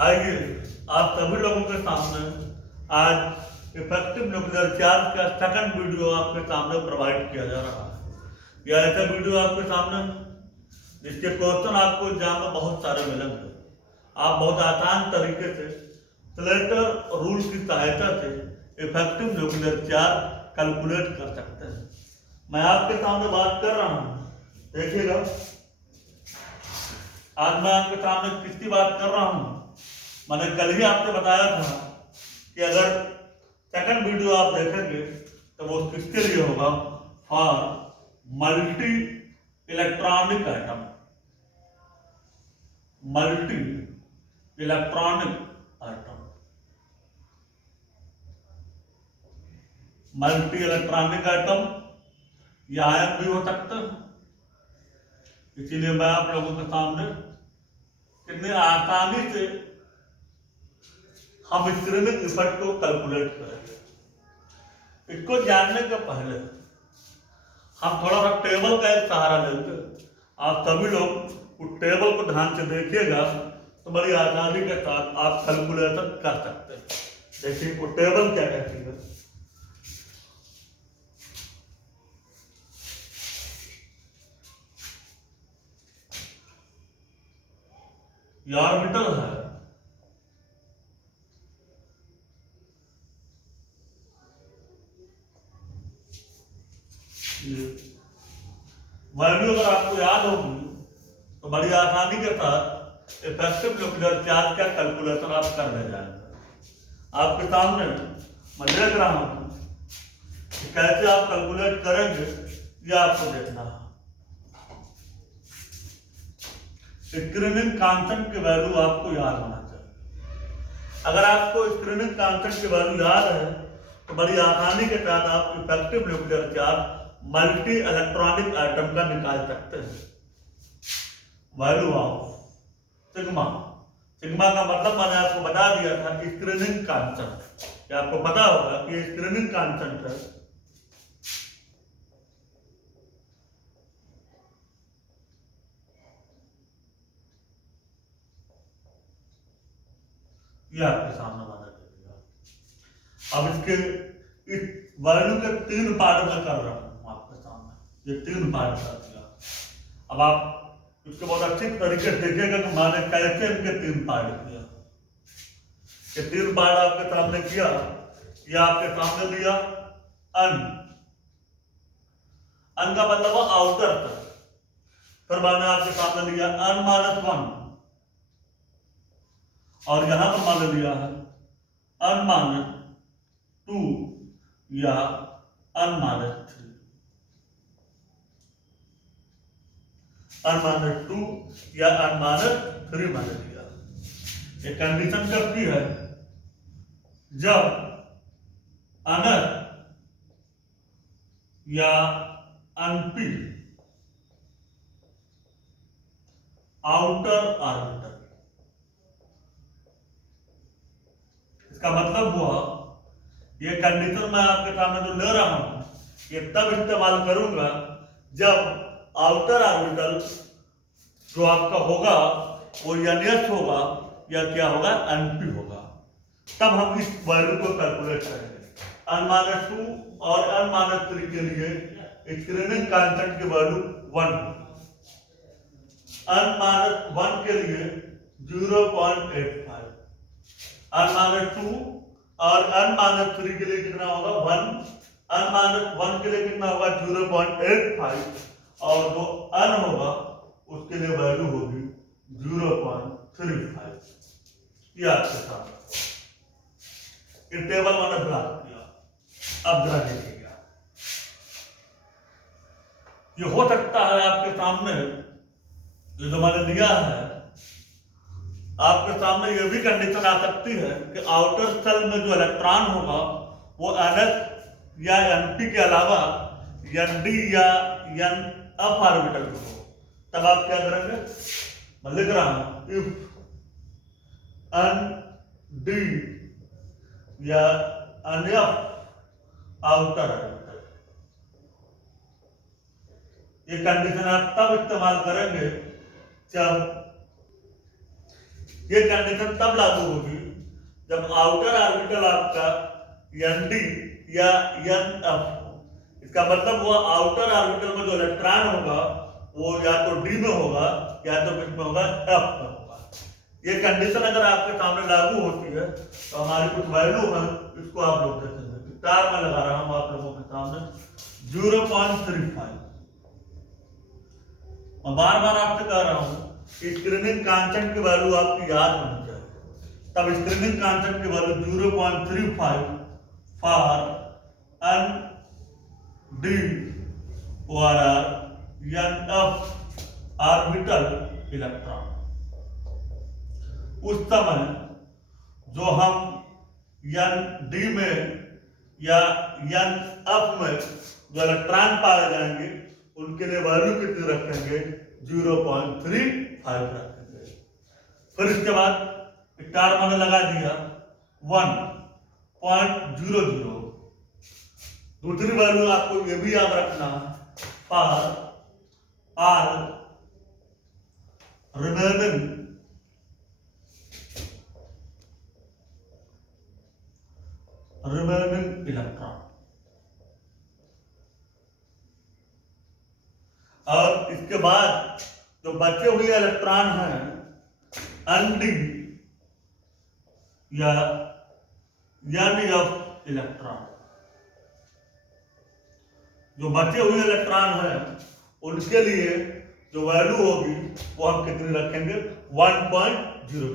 आइए आप सभी लोगों के सामने आज इफेक्टिव न्यूक्लियर चार्ज का सेकंड वीडियो आपके सामने प्रोवाइड किया जा रहा है। यह ऐसा वीडियो आपके सामने जिसके क्वेश्चन आपको एग्जाम में बहुत सारे मिलेंगे। आप बहुत आसान तरीके से स्लेटर रूल की सहायता से इफेक्टिव न्यूक्लियर चार्ज कैलकुलेट कर सकते हैं। मैं आपके सामने बात कर रहा हूँ, देखिएगा आज मैं आपके सामने किसकी बात कर रहा हूँ। मैंने कल ही आपको बताया था कि अगर सेकंड वीडियो आप देखेंगे तो वो किसके लिए होगा, for multi electronic item. Multi electronic item, multi electronic item या आयन भी हो सकता है। इसीलिए मैं आप लोगों के सामने कितनी आसानी से हम स्क्रीनिंग इफेक्ट को कैलकुलेट करेंगे। इसको जानने के पहले हम थोड़ा सा टेबल का एक सहारा लेंगे। आप सभी लोग उस टेबल को ध्यान से देखिएगा तो बड़ी आसानी के साथ आप कैलकुलेशन कर सकते हैं। देखिए वो टेबल क्या कहती है। ये ऑर्बिटल है, वैल्यू अगर आपको याद होगी तो बड़ी आसानी के साथ इफेक्टिव न्यूक्लियर चार्ज का कैलकुलेशन आप कर ले जाएंगे। आपके सामने मैं देख रहा हूं कि कैसे आप कैलकुलेट करेंगे, ये आपको देखना है। स्क्रीनिंग कांस्टेंट की वैल्यू आपको याद होना चाहिए। अगर आपको स्क्रीनिंग कांस्टेंट की वैल्यू याद है तो बड़ी आसानी के साथ आप effective nuclear charge multi electronic item का निकाल सकते हैं। वैल्यू ऑफ सिग्मा, सिग्मा का मतलब मैंने आपको बता दिया था कि स्क्रीनिंग कांस्टेंट, ये आपको पता होगा कि स्क्रीनिंग कांस्टेंट है। ये आपके सामने मैंने दे दिया। अब इसके इस वैल्यू के 3 पार्ट में कर रहा हूं आपके सामने, ये 3 पार्ट कर दिया। अब आप इसको बहुत अच्छी तरीके से देखिएगा कि मैंने कैसे इनके 3 पार्ट किया। ये 3 पार्ट आपके सामने किया, ये आपके सामने लिया अन, अन का मतलब है आउटर तक। फिर मैंने आपके सामने लिया अन माइनस 1 और यहां पर मान लिया है अन माइनस 2 या अन माइनस 3, अन माइनस 2 या अन माइनस 3 मान लिया। ये कंडीशन कब की है, जब अनर या अनपी आउटर ऑर्बिटल, इसका मतलब हुआ ये कंडीशन मैं आपके सामने जो ले रहा हूं ये तब इस्तेमाल करूंगा जब आउटर ऑर्बिटल जो आपका होगा वो NS होगा या क्या होगा, NP होगा। तब हम इस वैल्यू को कैलकुलेट करेंगे। n-2 और n-3 के लिए स्क्रीनिंग कांस्टेंट की वैल्यू 1 होगी, n-1 के लिए 0.85, n-2 और n-3 के लिए कितना होगा 1, n-1 के लिए कितना होगा 0.85 और जो n होगा उसके लिए वैल्यू होगी 0.35। ये आपके सामने ये टेबल मैंने बना दिया। अब जरा देखिएगा, ये हो सकता है आपके सामने ये जो मैंने दिया है, आपके सामने ये भी कंडीशन आ सकती है कि आउटर सेल में जो इलेक्ट्रॉन होगा वो NS या NP के अलावा ND या NF ऑर्बिटल में हो। तब आप क्या करेंगे, मैं लिख रहा हूं इफ ND या NF आउटर ऑर्बिटल, ये कंडीशन आप तब इस्तेमाल करेंगे जब ये कंडीशन तब लागू होगी जब आउटर ऑर्बिटल आपका Nd या Nf हो। इसका मतलब वो आउटर ऑर्बिटल में जो इलेक्ट्रॉन होगा वो या तो d में होगा या तो किस में होगा, f में होगा। ये कंडीशन अगर आपके सामने लागू होती है तो हमारी कुछ वैल्यू है, इसको आप लोग देखेंगे। स्टार में लगा रहा हूं आप लोगों के सामने 0.35। मैं बार बार आपसे कह रहा हूं कि स्क्रीनिंग कांस्टेंट की वैल्यू आपकी याद होनी चाहिए। तब स्क्रीनिंग कांस्टेंट की value 0.35 for N D NF orbital electron. उस समय जो हम Nd में या Nf में जो इलेक्ट्रॉन पाए जाएंगे उनके लिए वैल्यू कितनी रखेंगे, 0.35 रखेंगे। फिर इसके बाद स्टार मैंने लगा दिया 1.00। दूसरी वैल्यू आपको ये भी याद रखना फॉर आर रिमेनिंग इलेक्ट्रॉन। और इसके बाद जो बचे हुए इलेक्ट्रॉन हैं Nd या Nf इलेक्ट्रॉन, जो बचे हुए इलेक्ट्रॉन हैं उनके लिए जो वैल्यू होगी वो हम कितनी रखेंगे, 1.00।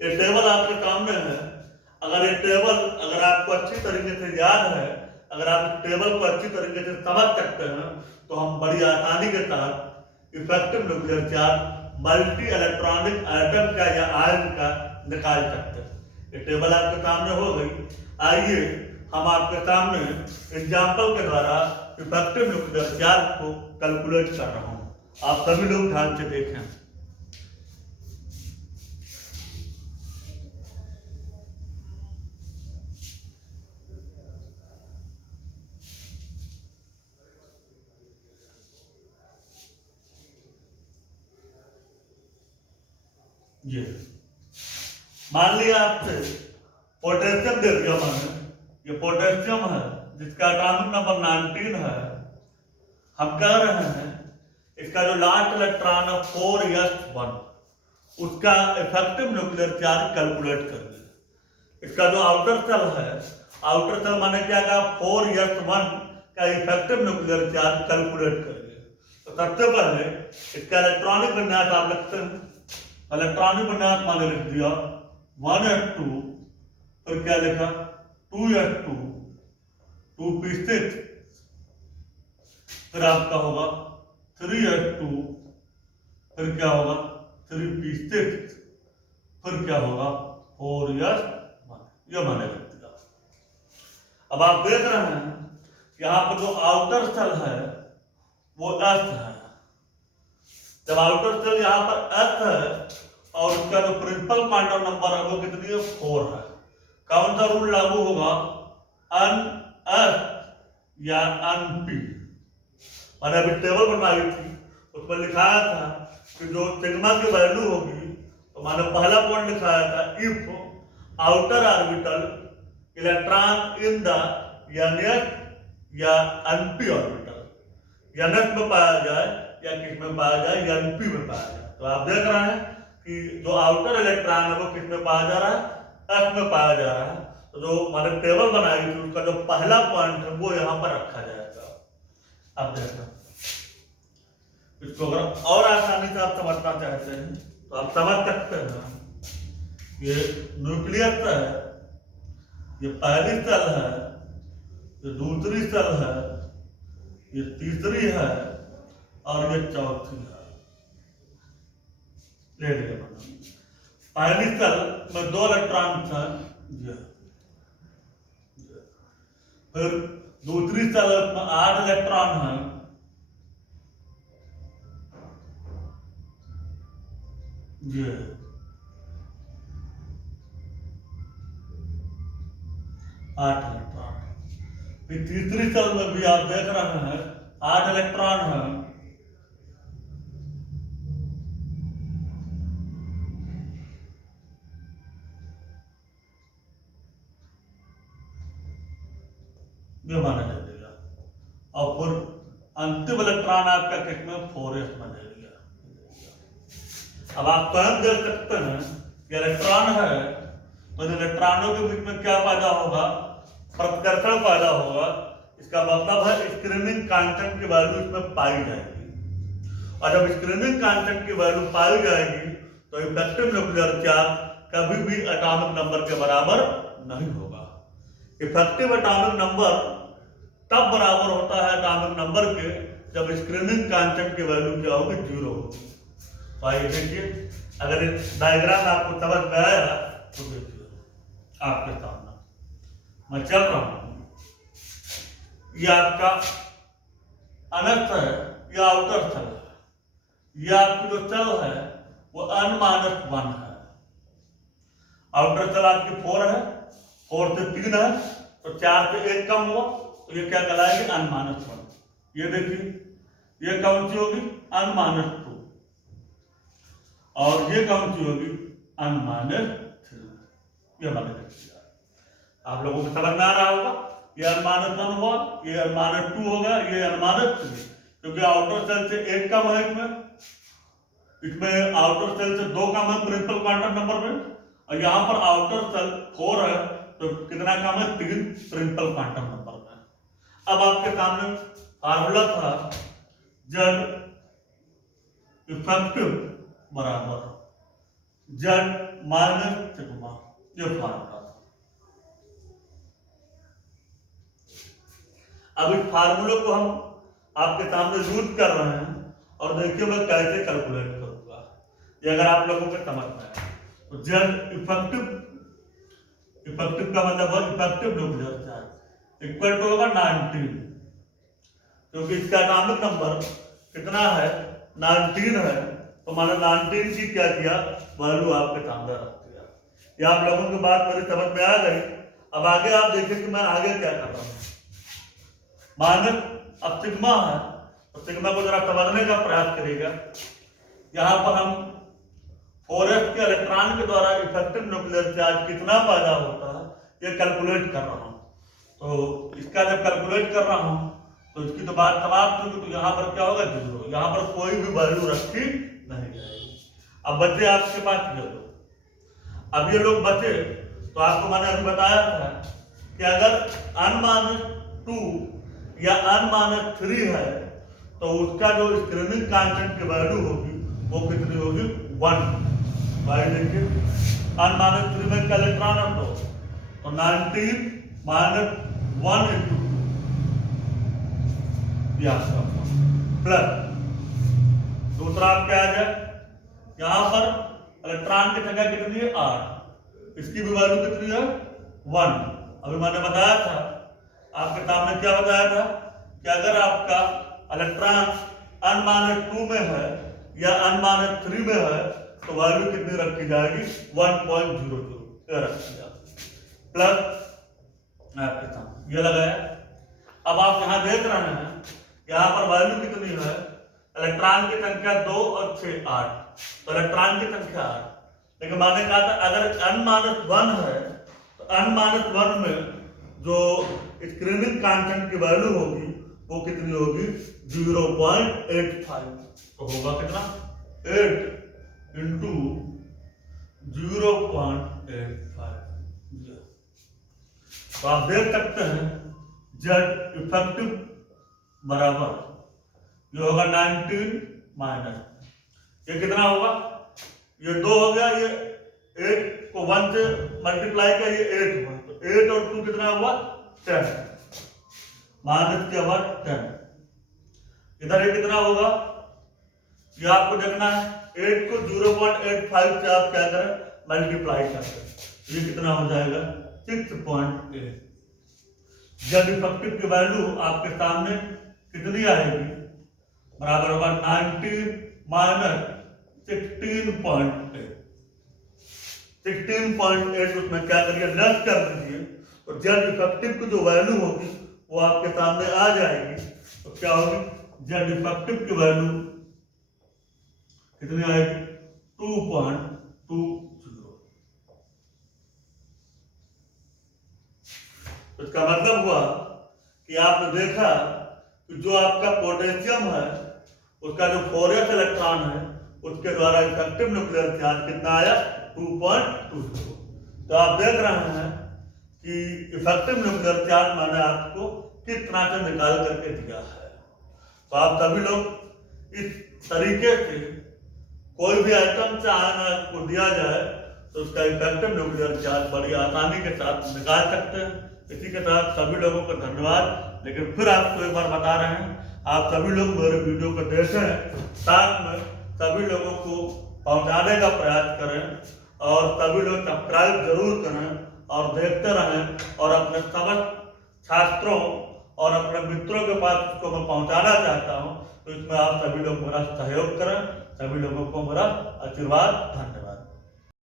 ये टेबल आपके सामने है। अगर ये टेबल अगर आपको अच्छी तरीके से याद है, अगर आप इस टेबल को अच्छी तरीके से समझ सकते हैं तो हम बड़ी आसानी के साथ effective nuclear charge multi electronic atom का या आयन का निकाल सकते हैं। ये टेबल आपके सामने हो गई। आइए हम आपके सामने एग्जाम्पल के द्वारा इफेक्टिव न्यूक्लियर चार्ज को कैलकुलेट कर रहा हूं। आप सभी लोग ध्यान से देखें। ये मान लिया आपसे पोटेशियम दे दिया मैंने, ये पोटेशियम है जिसका एटॉमिक नंबर 19 है। हम कह रहे हैं इसका जो लास्ट इलेक्ट्रॉन है 4s1, उसका इफेक्टिव न्यूक्लियर चार्ज कैलकुलेट करिए। इसका जो आउटर सेल है, आउटर सेल माने क्या कहा, 4s1 का इफेक्टिव न्यूक्लियर चार्ज कैलकुलेट करिए। तो सबसे पहले इसका इलेक्ट्रॉनिक विन्यास आप लिखते हैं। इलेक्ट्रॉनिक विन्यास मैंने लिख दिया 1s2, फिर क्या लिखा 2s2, 2p6, फिर आपका होगा 3s2, फिर क्या होगा 3p6, फिर क्या होगा 4s1। यह मैंने लिख दिया। अब आप देख रहे हैं यहां पर जो आउटर सेल है वो s है। जब आउटर सेल यहां पर s है और उसका जो प्रिंसिपल क्वांटम नंबर है वो कितनी है, 4 है। कौन सा रूल लागू होगा, NS या NP। मैंने अभी टेबल बनवाई थी, उसमें लिखाया था कि जो सिग्मा की वैल्यू होगी तो मैंने पहला पॉइंट लिखाया था if outer orbital electron in the NS या NP ऑर्बिटल, NS में पाया जाए या किस में पाया जाए, NP में पाया जाए। तो आप देख रहे हैं कि जो आउटर इलेक्ट्रॉन है वो किस में पाया जा रहा है, S में पाया जा रहा है। तो जो मैंने टेबल बनाई थी उसका जो पहला पॉइंट है वो यहाँ पर रखा जाएगा। आप देखना, इसको अगर और आसानी से आप समझना चाहते हैं तो आप समझ सकते हैं। ये न्यूक्लियस है, ये पहली सेल है, ये दूसरी सेल है, ये तीसरी है और ये चौथी है। ले लीजिए, पहली सेल में 2 इलेक्ट्रॉन हैं, फिर दूसरी सेल में 8 इलेक्ट्रॉन हैं, ये 8 इलेक्ट्रॉन। फिर तीसरी सेल में भी आप देख रहे हैं 8 इलेक्ट्रॉन हैं, ये माना जाएगा, और फिर अंतिम इलेक्ट्रॉन आपका किसमें 4s में दे दिया। अब आप स्वयं देख सकते हैं कि इलेक्ट्रॉन है तो इलेक्ट्रॉनों के बीच में क्या पैदा होगा, प्रतिकर्षण पैदा होगा। इसका मतलब है स्क्रीनिंग कांस्टेंट की वैल्यू इसमें पाई जाएगी, और जब स्क्रीनिंग कांस्टेंट की वैल्यू पाई जाएगी तो इफेक्टिव न्यूक्लियर चार्ज कभी भी एटॉमिक नंबर के बराबर नहीं होगा। इफेक्टिव एटॉमिक नंबर तब बराबर होता है एटॉमिक नंबर के जब स्क्रीनिंग कांस्टेंट की वैल्यू क्या होगी, 0 होगी। तो आइए देखिए, अगर डायग्राम आपको समझ में आया तो देखिए आपके सामने मैं चल रहा हूं, ये आपका अनंत है, ये आउटर सेल है, ये आपकी जो सेल है वो n-1 है। आउटर सेल आपकी 4 है, 4 से 3 है तो 4 से 1 कम हुआ तो ये क्या कहलाएगी, n-1। ये देखिए ये कौन सी होगी, n-2, और ये कौन सी होगी, n-3। ये माने आप लोगों को समझ में आ रहा होगा, ये n-1 हुआ, ये n-2 होगा, ये n-3, क्योंकि आउटर सेल से 1 कम है इसमें आउटर सेल से 2 कम है प्रिंसिपल क्वांटम नंबर में, और यहाँ पर आउटर सेल 4 है तो कितना कम है, 3 प्रिंसिपल क्वांटम नंबर में। अब आपके सामने फार्मूला था Z इफेक्टिव बराबर Z माइनस सिग्मा, ये फार्मूला था। अब इस फार्मूले को हम आपके सामने यूज कर रहे हैं, और देखिए मैं कैसे कैलकुलेट करूंगा, ये अगर आप लोगों को समझ में आए तो Z इफेक्टिव का मतलब है effective nuclear charge equal to होगा 19, क्योंकि इसका एटॉमिक नंबर कितना है, 19 है, तो मैंने 19 की क्या किया, वैल्यू आपके सामने रख दिया। ये आप लोगों की बात मेरी समझ में आ गई। अब आगे आप देखिए कि मैं आगे क्या कर रहा हूँ। माइनस अब सिग्मा है तो सिग्मा को जरा समझने का प्रयास करिएगा। यहाँ पर हम 4s के इलेक्ट्रॉन के द्वारा इफेक्टिव न्यूक्लियर चार्ज कितना पैदा होता है ये कैलकुलेट कर रहा हूँ। तो इसका जब कैलकुलेट कर रहा हूँ तो इसकी तो बात समाप्त होगी, तो यहाँ पर क्या होगा, 0। यहाँ पर कोई भी वैल्यू रखी नहीं जाएगी। अब बचे आपके पास ये लोग, अब ये लोग बचे तो आपको मैंने अभी बताया था कि अगर n-2 या n-3 है तो उसका जो स्क्रीनिंग कांस्टेंट की वैल्यू होगी वो कितनी होगी, 1। भाई देखिए n-3 में क्या इलेक्ट्रॉन है तो 19 - 1 × 2 प्लस दूसरा आप क्या आ जाए, यहां पर इलेक्ट्रॉन की संख्या कितनी है, 8, इसकी भी वैल्यू कितनी है, 1। अभी मैंने बताया था आपके सामने, क्या बताया था कि अगर आपका इलेक्ट्रॉन n-2 में है या n-3 में है तो वैल्यू कितनी रखी जाएगी, 1.00 रखी जाएगी। प्लस आपके सामने ये लगाया। अब आप यहाँ देख रहे हैं यहाँ पर वैल्यू कितनी है, इलेक्ट्रॉन की संख्या 2 और 6 8, तो इलेक्ट्रॉन की संख्या 8। लेकिन मैंने कहा था अगर n-1 है तो n-1 में जो स्क्रीनिंग कांस्टेंट की वैल्यू होगी वो कितनी होगी, 0.85। तो होगा कितना, 8 × 0.85। तो आप देख सकते हैं Z इफेक्टिव बराबर ये होगा 19 माइनस ये कितना होगा, ये 2 हो गया, ये 8 को 1 से मल्टीप्लाई किया, ये 8 हुआ, तो 8 और 2 कितना हुआ, 10 माइनस के बाद 10। इधर ये कितना होगा, ये आपको देखना है, 8 को 0.85 से आप क्या करें, मल्टीप्लाई करें, ये कितना हो जाएगा, 6.8। जब इफेक्टिव की वैल्यू आपके सामने कितनी आएगी, बराबर होगा 19 - 16.8। 16.8 उसमें क्या करिए, लेस कर दीजिए, तो जब इफेक्टिव की जो वैल्यू होगी वो आपके सामने आ जाएगी। तो क्या होगी, जब इफेक्टिव की वैल्यू कितनी आएगी, 2.20। इसका मतलब हुआ कि आपने देखा कि जो आपका पोटेशियम है उसका जो 4s इलेक्ट्रॉन है उसके द्वारा इफेक्टिव न्यूक्लियर चार्ज कितना आया 2.22। तो आप देख रहे हैं कि इफेक्टिव न्यूक्लियर चार्ज मैंने आपको कितना से निकाल करके दिया है। तो आप सभी लोग इस तरीके से कोई भी आइटम चाहे आपको दिया जाए तो उसका इफेक्टिव न्यूक्लियर चार्ज बड़ी आसानी के साथ निकाल सकते हैं। इसी के साथ सभी लोगों को धन्यवाद। लेकिन फिर आपको एक बार बता रहे हैं, आप सभी लोग मेरे वीडियो को देखें, साथ में सभी लोगों को पहुंचाने का प्रयास करें और सभी लोग सब्सक्राइब जरूर करें और देखते रहें। और अपने समस्त छात्रों और अपने मित्रों के पास इसको मैं पहुंचाना चाहता हूं, तो इसमें आप सभी लोग मेरा सहयोग करें। सभी लोगों को मेरा आशीर्वाद, धन्यवाद।